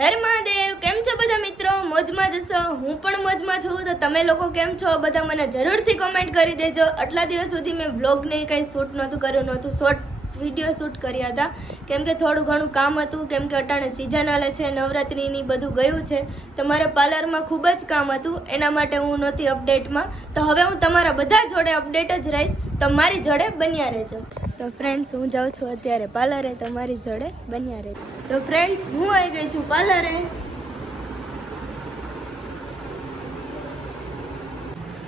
હર મહાદેવ. કેમ છો બધા મિત્રો? મોજમાં જશો? હું પણ મોજમાં છું. તો તમે લોકો કેમ છો? બધા મને જરૂરથી કોમેન્ટ કરી દેજો. આટલા દિવસ સુધી મેં વ્લોગ ને કંઈ શૂટ નહોતું કર્યું, શોર્ટ વિડીયો શૂટ કર્યા હતા, કેમ કે થોડું ઘણું કામ હતું, કેમ કે અટાણે સિઝન આલે છે, નવરાત્રિની બધું ગયું છે, તો મારે પાર્લરમાં ખૂબ જ કામ હતું, એના માટે હું નહોતી અપડેટમાં. તો હવે હું તમારા બધા જોડે અપડેટ જ રહીશ, તો મારી જોડે બન્યા રહેજો. તો ફ્રેન્ડ્સ, હું જાઉં છું અત્યારે પાર્લરે, તો મારી જોડે બન્યા રહેજો. તો ફ્રેન્ડ્સ, હું આવી ગઈ છું પાર્લરે.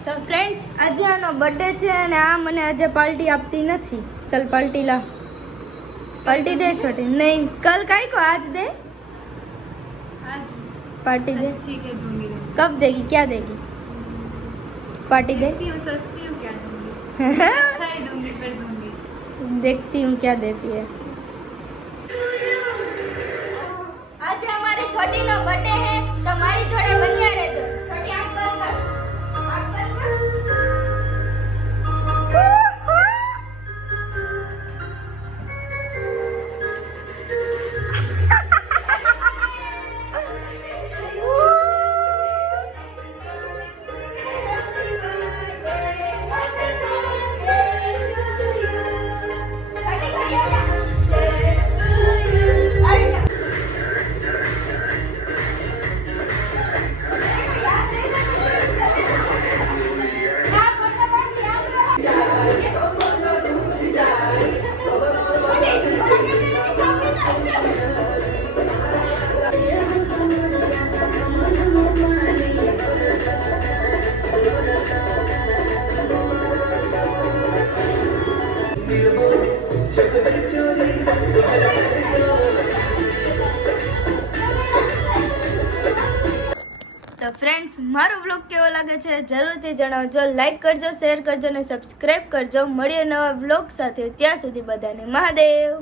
તો ફ્રેન્ડ્સ, આજે આનો બર્થડે છે અને આ મને આજે પાર્ટી આપતી નથી. ચલ પાર્ટી લા, पार्टी दे छोटी. नहीं कल काय को, आज दे. आज पार्टी दे. ठीक है, दूंगी. कब देगी? क्या देगी? पार्टी दे. देखती हूँ, सस्ती हूँ, क्या दूंगी. अच्छा ही दूंगी, फिर दूंगी. देखती हूँ क्या देती है. आज हमारी छोटी नो बर्थडे है, तो हमारी जोड़े बनिया रहजो. छोटी आंख बंद कर, आंख बंद कर. તો ફ્રેન્ડ્સ, મારો વ્લોગ કેવો લાગે છે જરૂરથી જણાવજો. લાઈક કરજો, શેર કરજો અને સબસ્ક્રાઈબ કરજો. મળીએ નવા વ્લોગ સાથે. ત્યાં સુધી બધાને મહાદેવ.